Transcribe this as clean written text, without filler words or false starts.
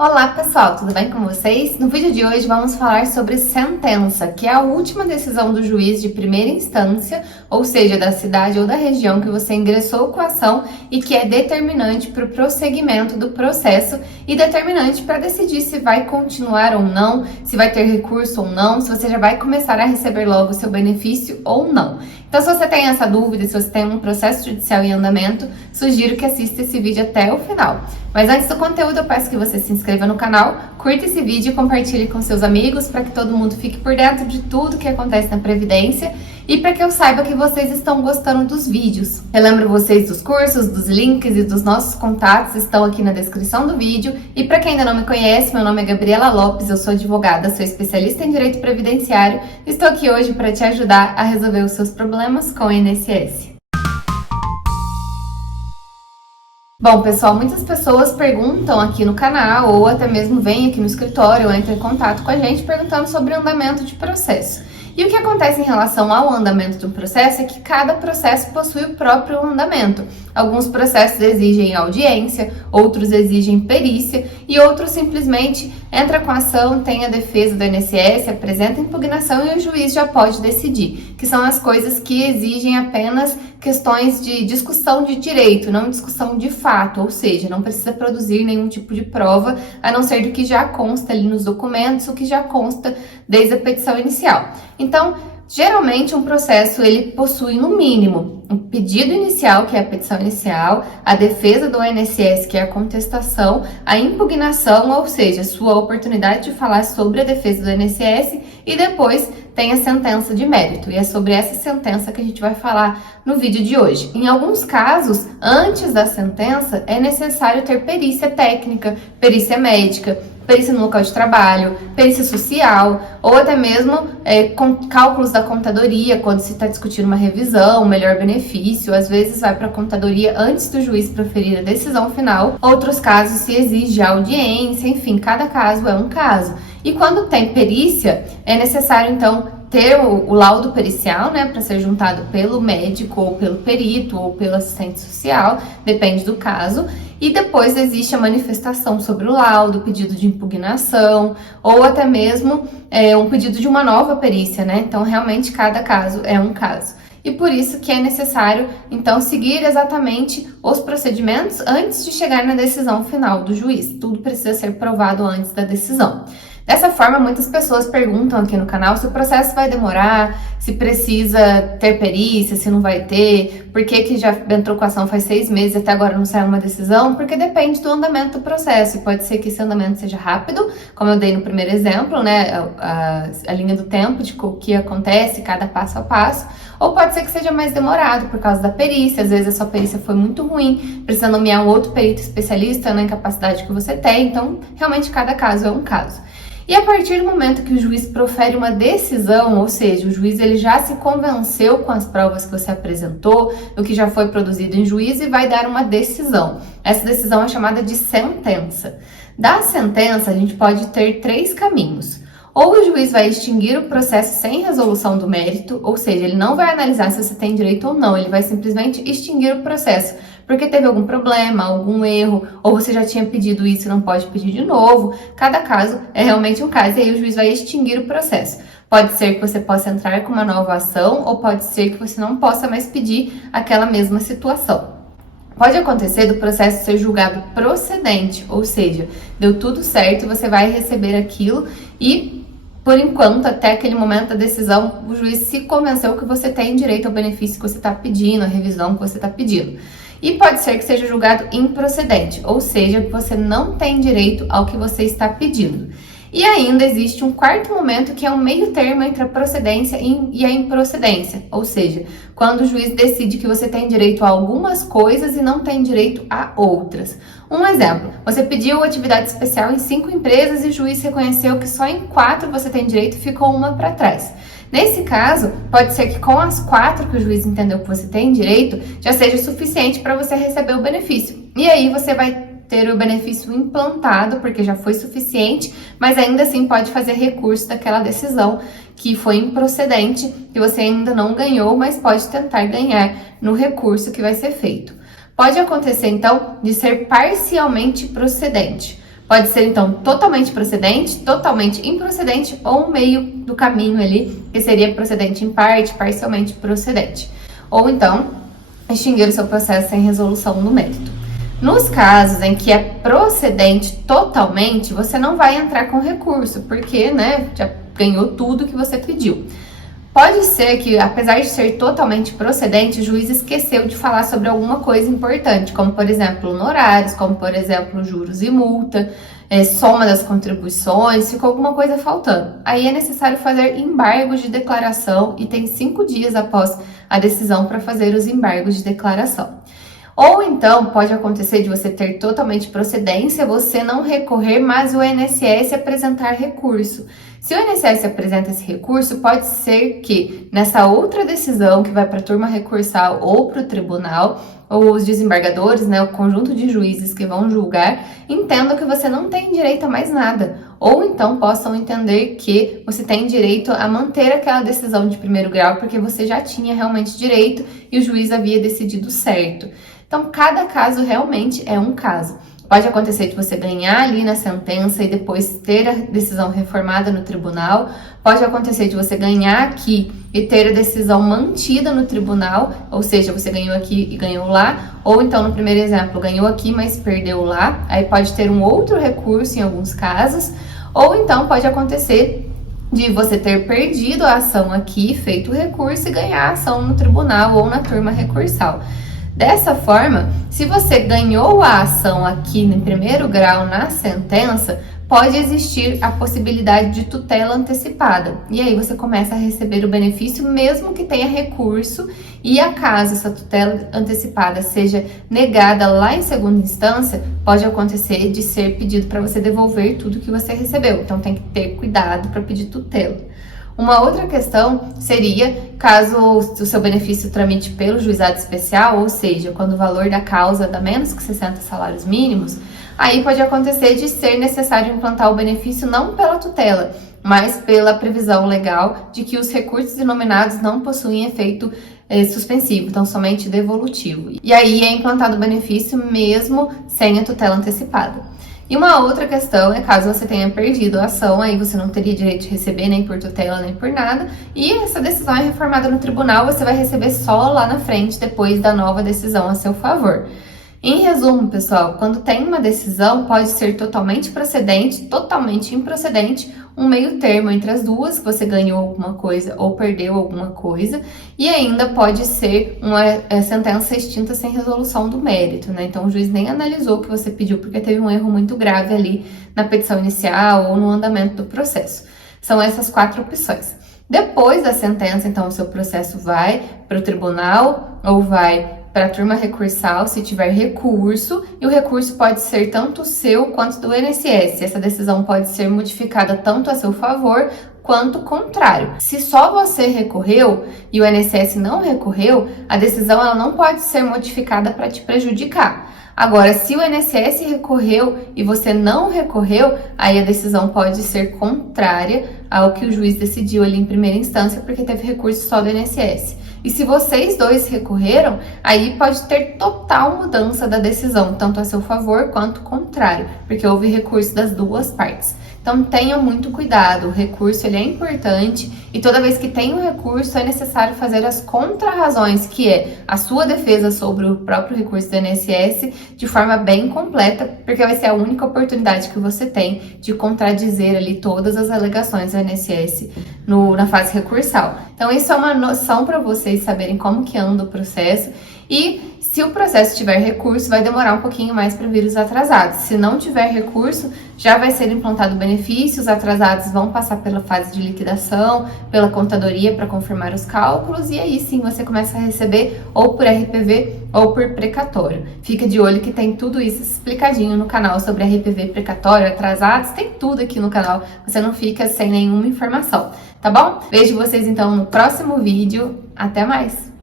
Olá pessoal, tudo bem com vocês? No vídeo de hoje vamos falar sobre sentença, que é a última decisão do juiz de primeira instância, ou seja, da cidade ou da região que você ingressou com a ação e que é determinante para o prosseguimento do processo e determinante para decidir se vai continuar ou não, se vai ter recurso ou não, se você já vai começar a receber logo o seu benefício ou não. Então, se você tem essa dúvida, se você tem um processo judicial em andamento, sugiro que assista esse vídeo até o final. Mas antes do conteúdo, eu peço que você se inscreva no canal, curta esse vídeo e compartilhe com seus amigos para que todo mundo fique por dentro de tudo que acontece na Previdência e para que eu saiba que vocês estão gostando dos vídeos. Eu lembro vocês dos cursos, dos links e dos nossos contatos estão aqui na descrição do vídeo. E para quem ainda não me conhece, meu nome é Gabriela Lopes, eu sou advogada, sou especialista em direito previdenciário e estou aqui hoje para te ajudar a resolver os seus problemas com o INSS. Bom, pessoal, muitas pessoas perguntam aqui no canal ou até mesmo vêm aqui no escritório ou entram em contato com a gente perguntando sobre o andamento de processo. E o que acontece em relação ao andamento de um processo é que cada processo possui o próprio andamento. Alguns processos exigem audiência, outros exigem perícia e outros simplesmente entra com a ação, tem a defesa do INSS, apresenta impugnação e o juiz já pode decidir, que são as coisas que exigem apenas questões de discussão de direito, não discussão de fato, ou seja, não precisa produzir nenhum tipo de prova, a não ser do que já consta ali nos documentos, o que já consta desde a petição inicial. Então, geralmente um processo ele possui no mínimo um pedido inicial, que é a petição inicial, a defesa do INSS, que é a contestação, a impugnação, ou seja, sua oportunidade de falar sobre a defesa do INSS, e depois tem a sentença de mérito, e é sobre essa sentença que a gente vai falar no vídeo de hoje. Em alguns casos, antes da sentença, é necessário ter perícia técnica, perícia médica, perícia no local de trabalho, perícia social, ou até mesmo com cálculos da contadoria, quando se está discutindo uma revisão, melhor benefício, às vezes vai para a contadoria antes do juiz proferir a decisão final. Outros casos se exige audiência, enfim, cada caso é um caso. E quando tem perícia, é necessário então ter o laudo pericial, né, para ser juntado pelo médico, ou pelo perito, ou pelo assistente social, depende do caso. E depois existe a manifestação sobre o laudo, pedido de impugnação, ou até mesmo um pedido de uma nova perícia, né? Então, realmente, cada caso é um caso. E por isso que é necessário, então, seguir exatamente os procedimentos antes de chegar na decisão final do juiz. Tudo precisa ser provado antes da decisão. Dessa forma, muitas pessoas perguntam aqui no canal se o processo vai demorar, se precisa ter perícia, se não vai ter, por que já entrou com a ação faz 6 meses e até agora não saiu uma decisão, porque depende do andamento do processo. E pode ser que esse andamento seja rápido, como eu dei no primeiro exemplo, né, a linha do tempo de o que acontece, cada passo a passo, ou pode ser que seja mais demorado por causa da perícia, às vezes a sua perícia foi muito ruim, precisa nomear um outro perito especialista na incapacidade que você tem, então realmente cada caso é um caso. E a partir do momento que o juiz profere uma decisão, ou seja, o juiz ele já se convenceu com as provas que você apresentou, do que já foi produzido em juízo e vai dar uma decisão. Essa decisão é chamada de sentença. Da sentença, a gente pode ter 3 caminhos. Ou o juiz vai extinguir o processo sem resolução do mérito, ou seja, ele não vai analisar se você tem direito ou não, ele vai simplesmente extinguir o processo, porque teve algum problema, algum erro, ou você já tinha pedido isso e não pode pedir de novo. Cada caso é realmente um caso e aí o juiz vai extinguir o processo. Pode ser que você possa entrar com uma nova ação ou pode ser que você não possa mais pedir aquela mesma situação. Pode acontecer do processo ser julgado procedente, ou seja, deu tudo certo, você vai receber aquilo e, por enquanto, até aquele momento da decisão, o juiz se convenceu que você tem direito ao benefício que você está pedindo, a revisão que você está pedindo. E pode ser que seja julgado improcedente, ou seja, que você não tem direito ao que você está pedindo. E ainda existe um quarto momento que é um meio termo entre a procedência e a improcedência, ou seja, quando o juiz decide que você tem direito a algumas coisas e não tem direito a outras. Um exemplo, você pediu atividade especial em 5 empresas e o juiz reconheceu que só em 4 você tem direito e ficou uma para trás. Nesse caso, pode ser que com as 4 que o juiz entendeu que você tem direito, já seja suficiente para você receber o benefício. E aí você vai ter o benefício implantado, porque já foi suficiente, mas ainda assim pode fazer recurso daquela decisão que foi improcedente, que você ainda não ganhou, mas pode tentar ganhar no recurso que vai ser feito. Pode acontecer, então, de ser parcialmente procedente. Pode ser, então, totalmente procedente, totalmente improcedente ou um meio do caminho ali, que seria procedente em parte, parcialmente procedente. Ou, então, extinguir o seu processo sem resolução no mérito. Nos casos em que é procedente totalmente, você não vai entrar com recurso, porque, né, já ganhou tudo que você pediu. Pode ser que, apesar de ser totalmente procedente, o juiz esqueceu de falar sobre alguma coisa importante, como, por exemplo, honorários, como, por exemplo, juros e multa, soma das contribuições, ficou alguma coisa faltando. Aí é necessário fazer embargos de declaração e tem 5 dias após a decisão para fazer os embargos de declaração. Ou então, pode acontecer de você ter totalmente procedência, você não recorrer, mas o INSS apresentar recurso. Se o INSS apresenta esse recurso, pode ser que nessa outra decisão que vai para a turma recursal ou para o tribunal, ou os desembargadores, né, o conjunto de juízes que vão julgar, entendam que você não tem direito a mais nada. Ou então possam entender que você tem direito a manter aquela decisão de primeiro grau, porque você já tinha realmente direito e o juiz havia decidido certo. Então, cada caso realmente é um caso. Pode acontecer de você ganhar ali na sentença e depois ter a decisão reformada no tribunal. Pode acontecer de você ganhar aqui e ter a decisão mantida no tribunal, ou seja, você ganhou aqui e ganhou lá. Ou então, no primeiro exemplo, ganhou aqui, mas perdeu lá. Aí pode ter um outro recurso em alguns casos. Ou então pode acontecer de você ter perdido a ação aqui, feito o recurso e ganhar a ação no tribunal ou na turma recursal. Dessa forma, se você ganhou a ação aqui em primeiro grau na sentença, pode existir a possibilidade de tutela antecipada. E aí você começa a receber o benefício mesmo que tenha recurso e acaso essa tutela antecipada seja negada lá em segunda instância, pode acontecer de ser pedido para você devolver tudo que você recebeu. Então tem que ter cuidado para pedir tutela. Uma outra questão seria caso o seu benefício tramite pelo juizado especial, ou seja, quando o valor da causa dá menos que 60 salários mínimos, aí pode acontecer de ser necessário implantar o benefício não pela tutela, mas pela previsão legal de que os recursos denominados não possuem efeito suspensivo, então somente devolutivo. E aí é implantado o benefício mesmo sem a tutela antecipada. E uma outra questão é caso você tenha perdido a ação, aí você não teria direito de receber nem por tutela nem por nada, e essa decisão é reformada no tribunal, você vai receber só lá na frente, depois da nova decisão a seu favor. Em resumo, pessoal, quando tem uma decisão, pode ser totalmente procedente, totalmente improcedente, um meio termo entre as duas, que você ganhou alguma coisa ou perdeu alguma coisa, e ainda pode ser uma sentença extinta sem resolução do mérito, né? Então o juiz nem analisou o que você pediu porque teve um erro muito grave ali na petição inicial ou no andamento do processo. São essas 4 opções. Depois da sentença, então, o seu processo vai para o tribunal ou vai para a turma recursal, se tiver recurso, e o recurso pode ser tanto seu quanto do INSS. Essa decisão pode ser modificada tanto a seu favor quanto contrário. Se só você recorreu e o INSS não recorreu, a decisão ela não pode ser modificada para te prejudicar. Agora, se o INSS recorreu e você não recorreu, aí a decisão pode ser contrária ao que o juiz decidiu ali em primeira instância, porque teve recurso só do INSS. E se vocês dois recorreram, aí pode ter total mudança da decisão, tanto a seu favor quanto contrário, porque houve recurso das duas partes. Então tenham muito cuidado, o recurso ele é importante e toda vez que tem um recurso é necessário fazer as contrarrazões, que é a sua defesa sobre o próprio recurso do INSS de forma bem completa, porque vai ser a única oportunidade que você tem de contradizer ali todas as alegações do INSS na fase recursal. Então isso é uma noção para vocês saberem como que anda o processo e se o processo tiver recurso, vai demorar um pouquinho mais para vir os atrasados. Se não tiver recurso, já vai ser implantado o benefício, os atrasados vão passar pela fase de liquidação, pela contadoria para confirmar os cálculos, e aí sim você começa a receber ou por RPV ou por precatório. Fica de olho que tem tudo isso explicadinho no canal sobre RPV, precatório, atrasados, tem tudo aqui no canal, você não fica sem nenhuma informação, tá bom? Vejo vocês então no próximo vídeo, até mais!